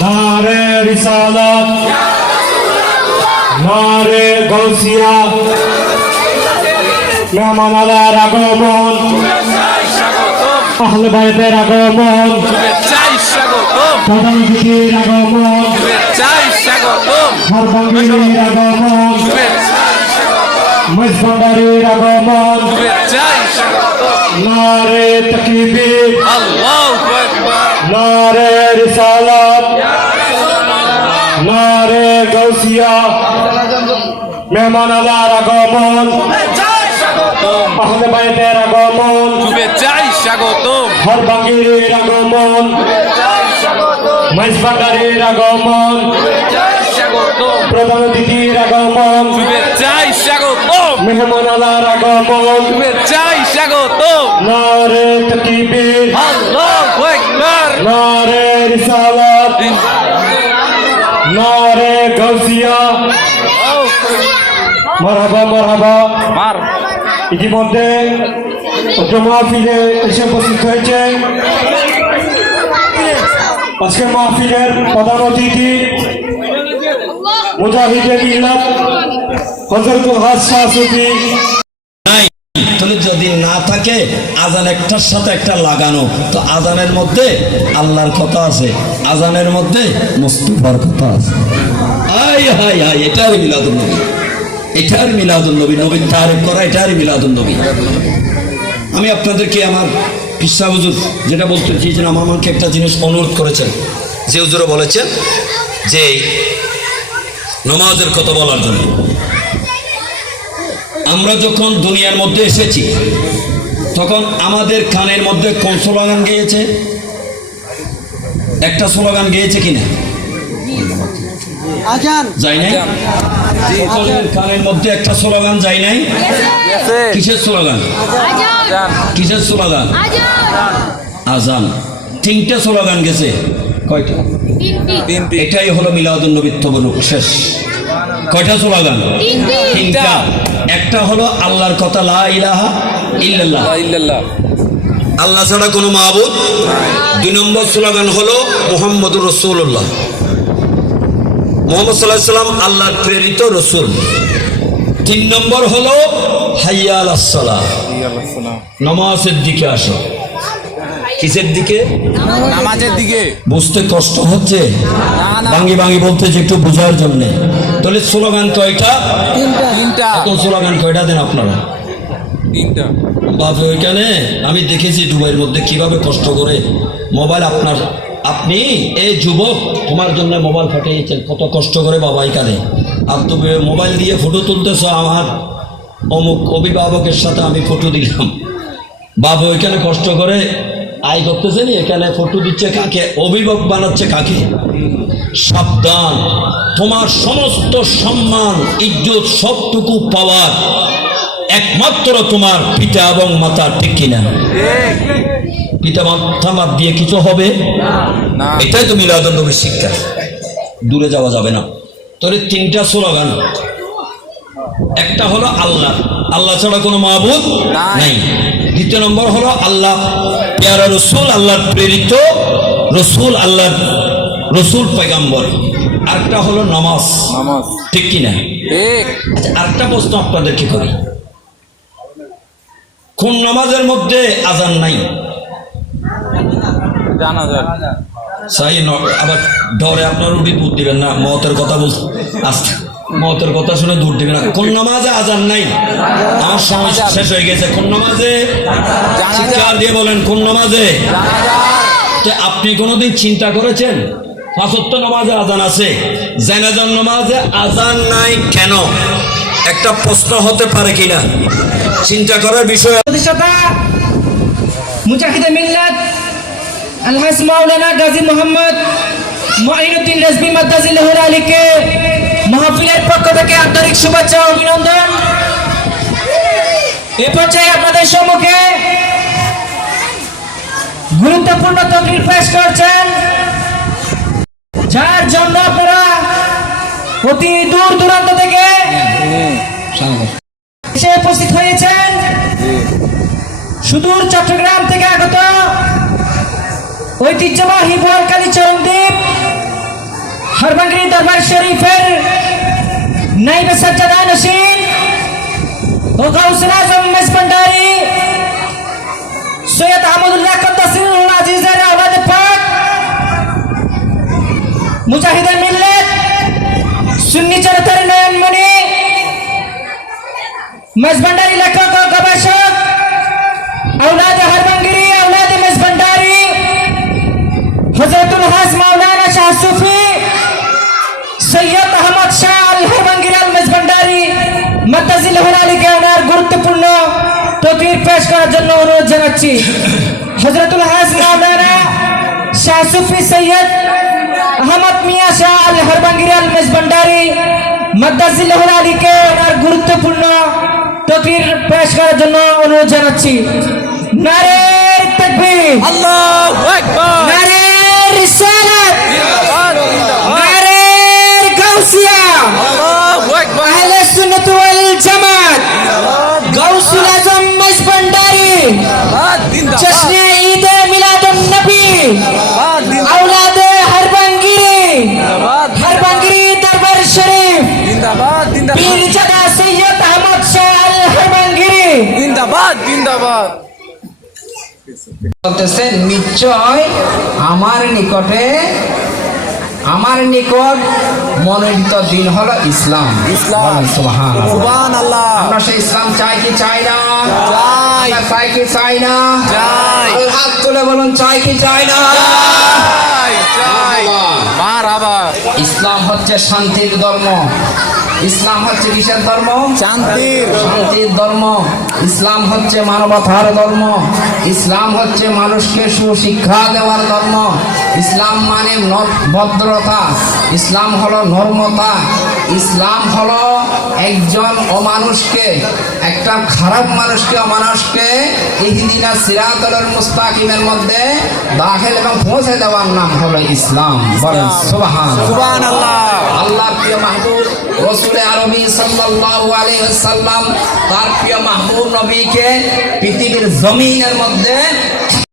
नारे रिसालत नारे गौसिया मेहमान आलाর আগমন আহলে বাইতের আগমন প্রধান অতিথির আগমন হরবাঙ্গির আগমন মজভান্ডারির আগমন নারে তাকবীর আল্লাহু আকবার নারে রিসালাত নারে গৌসিয়া মেহমান আলার আগমন আহলে বাইতের আগমন শুভেচ্ছায় স্বাগতম হরবাঙ্গির আগমন মজভান্ডারির আগমন প্রধান অতিথির আগমন শুভেচ্ছায় স্বাগতম মেহমান আলার আগমন শুভেচ্ছায় স্বাগতম নারে তাকবীর আল্লাহু আকবার নারে রিসালাত নারে গৌসিয়া মারহাবা মারহাবা মার ইতিমধ্যে মাহফিলে এসে উপস্থিত হয়েছে আজকের মাহফিলের প্রধান অতিথি মুজাহিদে মিল্লাত হযরতুল হাজ শাহ সুফি। তাহলে যদি না থাকে আজান একটার সাথে একটা লাগানো, তো আজানের মধ্যে আল্লাহর কথা আছে, আজানের মধ্যে মুস্তাফার কথা আছে। হাই হাই হাই, এটার মিলাদুন নবী, এটার মিলাদুন নবী, নবীর তারিফ করা এটার মিলাদুন নবী। আমি আপনাদেরকে আমার পিসা হুজুর যেটা বলতে চেয়েছিলাম, আমাকে একটা জিনিস অনুরোধ করেছেন, যে হুজুরও বলেছেন যে নামাজের কথা বলার জন্য। আমরা যখন দুনিয়ার মধ্যে এসেছি তখন আমাদের কানের মধ্যে কোন স্লোগান গেয়েছে? একটা স্লোগান গেয়েছে কিনা? যাই নাই? কানের মধ্যে একটা স্লোগান যাই নাই? কিসের স্লোগান? কিসের স্লোগান? আজান। তিনটা স্লোগান গেছে। কয়টা? এটাই হলো মিলাদুন নবীর তবরুক। শেষ। কয়টা স্লোগান? তিনটা। একটা হলো আল্লাহর কথা, লা ইলাহা ইল্লাল্লাহ, আল্লাহ ছাড়া কোনো মাবুদ। 2 নম্বর স্লোগান হলো মুহাম্মদুর রাসূলুল্লাহ, মুহাম্মদ সাল্লাল্লাহু আলাইহি ওয়াসাল্লাম আল্লাহর প্রেরিত রাসূল। 3 নম্বর হলো হাইয়া আলাস সালাহ, নামাজের দিকে আসো। কিসের দিকে? নামাজের দিকে। বুঝতে কষ্ট হচ্ছে? ভাঙ্গি ভাঙ্গি বলতেছে একটু বোঝার জন্য। তাহলে স্লোগান কয়টা? তিনটা। কোন স্লোগান কয়টা দেন আপনারা? তিনটা। বাপে ওইখানে আমি দেখেছি দুবাইয়ের মধ্যে কিভাবে কষ্ট করে মোবাইল আপনার, আপনি এই যুবক তোমার জন্য মোবাইল ফাটিয়েছেন, কত কষ্ট করে বাবা এখানে। আর তুমি মোবাইল দিয়ে ফটো তুলতেছ, আমার অমুক অভিভাবকের সাথে আমি ফটো দিলাম। বাবা ওইখানে কষ্ট করে আয় করতেছেন, এখানে ফটো দিচ্ছে কাকে? অভিভাবক বানাচ্ছে কাকে? সাবধান, তোমার সমস্ত সম্মান ইজ্জত সবটুকু পাওয়ার একমাত্র তোমার পিতা এবং মাতা, ঠিক কিনা? পিতা মাতা মাত দিয়ে কিছু হবে না। এটাই তো মিলাদুন নবীর শিক্ষা, দূরে যাওয়া যাবে না। তোরে 3টা স্লোগান। একটা হলো আল্লাহ, আল্লাহ ছাড়া কোনো মাবুদ নাই। 2 নম্বর হলো আল্লাহ প্যারা রসুল, আল্লাহর প্রেরিত রসুল, আল্লাহর রসুল পয়গম্বর। আরেকটা হলো নামাজ, ঠিক কিনা? আচ্ছা, আরেকটা প্রশ্ন আপনাদেরকে করি, কোন নামাজের মধ্যে আজান নাই? জানা যায় সাই আবার ডরে আপনার উঠি দূর দিবেন না, মতের কথা বলতে আস্তে, মতের কথা শুনে দূর দিবেন না। কোন নামাজে আজান নাই? আমার সময় শেষ হয়ে গেছে। কোন নামাজে? চিৎকার দিয়ে বলেন, কোন নামাজে? তো আপনি কোনোদিন চিন্তা করেছেন 5 ওয়াক্ত নামাজে আজান আছে, জানাজার নামাজে আজান নাই কেন? একটা প্রশ্ন হতে পারে কিনা চিন্তা করার বিষয়। প্রতিষ্ঠাতা মুজাহিদে মিল্লাত আলহাজ মাওলানা গাজী মোহাম্মদ মঈনুদ্দিন রেজভী মাদ্দাজিল্লাহুল আলীকে মাহফিলের পক্ষ থেকে আন্তরিক শুভেচ্ছা ও অভিনন্দন। এ পর্যায়ে আপনাদের সম্মুখে গুরুত্বপূর্ণ তকরির পেশ করছেন, যার জন্য আপনারা অতি দূর দূরান্ত থেকে এসে উপস্থিত হয়েছেন। সুদূর চট্টগ্রাম থেকে আগত ঐতিহ্যবাহী বোয়ালখালী চরণদ্বীপ হরবাঙ্গিনী দরবার শরীফের নাইবে সাজ্জাদা নশীন ও গাউসুল আজম মেজবান্ডারি সৈয়দ আহমদুল্লাহ কদ্দাসিল আজিজের আওলাদ পাক মুজাহিদুল মিল্লাত সুন্নি জনতার নয়নমণি মেজবান্ডারি লেখক ও গবেষক औलाद हरबंगिरी औलाद मेजबंडारी हजरतुल हाज मौलाना शाह सूफी सैयद अहमद शाह अल हरबंगिरी अल मेजबंडारी मद्दाजिल्लाहुल आली के ওনার গুরুত্বপূর্ণ তকরির পেশ করার জন্য অনুরোধ জানাচ্ছি। হযরতুল হাজ মাওলানা শাহ सूफी सैयद अहमद मियां शाह अल हरबंगिरी अल मेजबंडारी मद्दाजिल्लाहुल आली के ওনার গুরুত্বপূর্ণ তকরির পেশ করার জন্য অনুরোধ জানাচ্ছি। নারে তাকবীর, আল্লাহু আকবার, নারে রিসালাত, জিন্দাবাদ, নারে গাউসিয়া, আল্লাহু আকবার, আহলে সুন্নাত ওয়াল জামাত, গাউসুল আজম মেজবান্ডারি, জিন্দাবাদ, জশ্নে ঈদ মিলাদুন নবী, औलादे हरबंगिरी, हरबंगिरी दरबार शरीफ, জিন্দাবাদ, জিন্দাবাদ, পীরজাদা সৈয়দ আহমদ শাহ আল হরবঙ্গিরি। জিন্দাবাদ, জিন্দাবাদ। বলতেছেন নিশ্চয় আমার নিকট মনোনীত দিন হলো ইসলাম। ইসলাম। সুবহানাল্লাহ। সুবহানাল্লাহ। আমরা সেই ইসলাম চাই কি চাই না? চাই। আমরা চাই কি চাই না? চাই। আরে হাত তুলে বলুন চাই কি চাই না? চাই, চাই। মারহাবা। ইসলাম হচ্ছে শান্তির ধর্ম। ইসলাম হচ্ছে কিসের ধর্ম? শান্তির। শান্তির ধর্ম। ইসলাম হচ্ছে মানবতার ধর্ম। ইসলাম হচ্ছে মানুষকে সুশিক্ষা দেওয়ার ধর্ম। ইসলাম মানে ভদ্রতা। ইসলাম হলো নর্মতা। ইসলাম হলো একজন অমানুষকে, একটা খারাপ মানুষকে, অমানুষকে ইহদিনা সিরাতাল মুস্তাকিমের মধ্যে দাখিল এবং পৌঁছে দেওয়ার নাম হলো ইসলাম। বলেন সুবহানাল্লাহ। সুবহানাল্লাহ। আল্লাহ প্রিয় মাহবুব রসুল আরবি সাল্লাল্লাহু আলাইহি ওয়াসাল্লাম তার প্রিয় মাহবুব নবীকে পৃথিবীর জমিনের মধ্যে